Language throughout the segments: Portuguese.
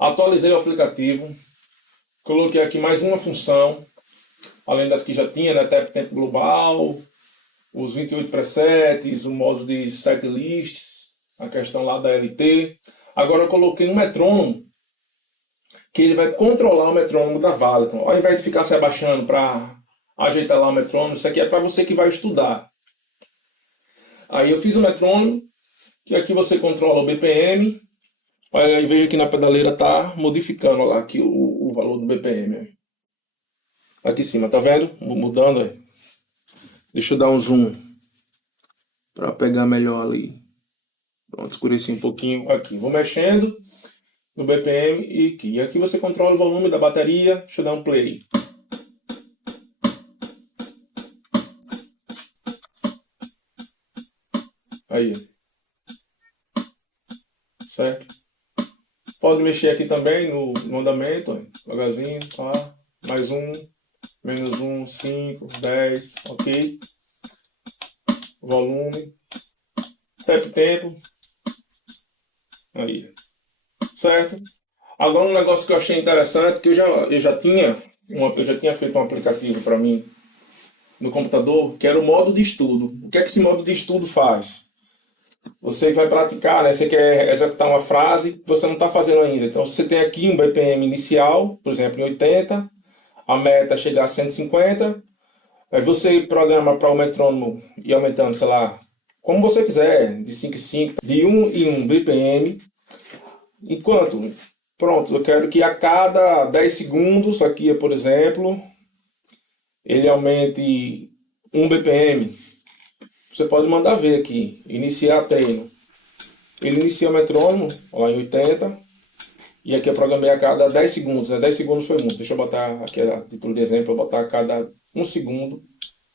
Atualizei o aplicativo, coloquei aqui mais uma função, além das que já tinha, né? Tempo global, os 28 presets, o modo de setlists, a questão lá da LT. Agora eu coloquei um metrônomo, que ele vai controlar o metrônomo da Valitron. Ao invés de ficar se abaixando para ajeitar lá o metrônomo, isso aqui é para você que vai estudar. Aí eu fiz o metrônomo, que aqui você controla o BPM. Olha aí, veja que na pedaleira tá modificando lá aqui o valor do BPM. Aqui em cima, tá vendo? Mudando aí. Deixa eu dar um zoom para pegar melhor ali. Pronto, escureci um pouquinho aqui. Vou mexendo no BPM e aqui. E aqui você controla o volume da bateria. Deixa eu dar um play. Aí. Certo? Pode mexer aqui também no andamento. Devagarzinho. Tá? Mais um. Menos um. 5. 10. Ok. Volume. Tempo. Aí. Certo? Agora um negócio que eu achei interessante, que eu já tinha feito um aplicativo para mim no computador, que era o modo de estudo. O que é que esse modo de estudo faz? Você vai praticar, né? Você quer executar uma frase que você não está fazendo ainda. Então você tem aqui um BPM inicial, por exemplo, em 80, a meta é chegar a 150, aí você programa para o metrônomo ir aumentando, sei lá, como você quiser, de 5 em 5, de 1 em 1 BPM. Enquanto, pronto, eu quero que a cada 10 segundos, aqui por exemplo, ele aumente 1 BPM. Você pode mandar ver aqui, iniciar treino. Ele inicia o metrônomo, lá em 80, e aqui eu programei a cada 10 segundos, né? 10 segundos foi muito. Deixa eu botar aqui a título de exemplo, eu vou botar a cada 1 segundo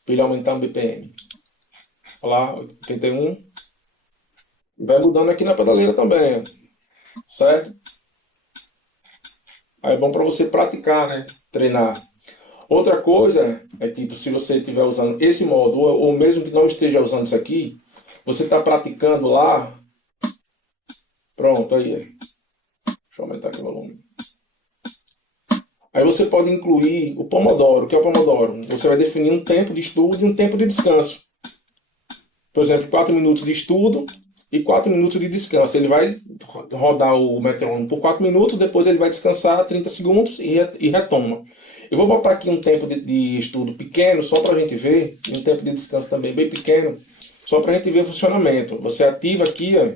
para ele aumentar um BPM. Olha lá, 81. Vai mudando aqui na pedaleira também, certo? Aí é bom para você praticar, né? Treinar. Outra coisa é tipo, se você estiver usando esse modo, ou mesmo que não esteja usando isso aqui, você está praticando lá. Pronto, aí. Deixa eu aumentar aqui o volume. Aí você pode incluir o Pomodoro. O que é o Pomodoro? Você vai definir um tempo de estudo e um tempo de descanso. Por exemplo, 4 minutos de estudo e 4 minutos de descanso. Ele vai rodar o metrônomo por 4 minutos, depois ele vai descansar 30 segundos e retoma. Eu vou botar aqui um tempo de estudo pequeno, só para a gente ver, e um tempo de descanso também bem pequeno, só para a gente ver o funcionamento. Você ativa aqui, ó,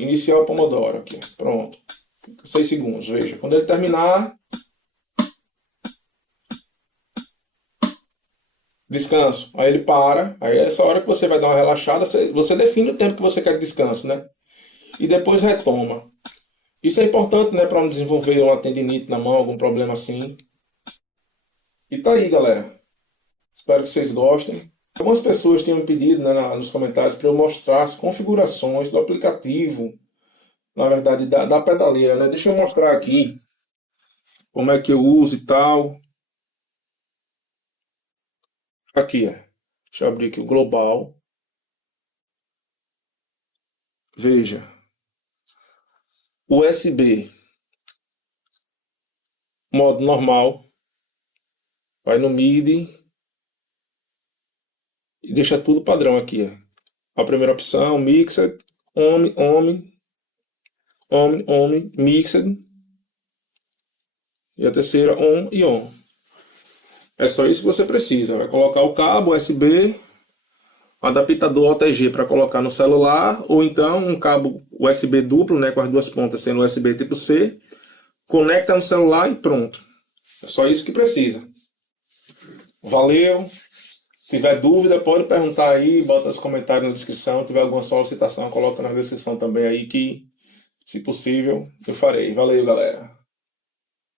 iniciar o Pomodoro, aqui, pronto. 6 segundos, veja. Quando ele terminar, descanso. Aí ele para, aí é essa hora que você vai dar uma relaxada, você define o tempo que você quer de descanso, né? E depois retoma. Isso é importante, né, para não desenvolver uma tendinite na mão, algum problema assim. E tá aí, galera. Espero que vocês gostem. Algumas pessoas tinham me pedido, né, nos comentários para eu mostrar as configurações do aplicativo, na verdade, da pedaleira, né? Deixa eu mostrar aqui como é que eu uso e tal. Aqui, ó. Deixa eu abrir aqui o global. Veja. USB. Modo normal. Vai no MIDI. E deixa tudo padrão aqui, ó. A primeira opção, Mixed, Mixed. E a terceira, On e On. É só isso que você precisa. Vai colocar o cabo USB, adaptador OTG para colocar no celular, ou então um cabo USB duplo, né, com as duas pontas sendo USB tipo C. Conecta no celular e pronto. É só isso que precisa. Valeu! Se tiver dúvida, pode perguntar aí, bota os comentários na descrição. Se tiver alguma solicitação, coloca na descrição também aí que, se possível, eu farei. Valeu, galera!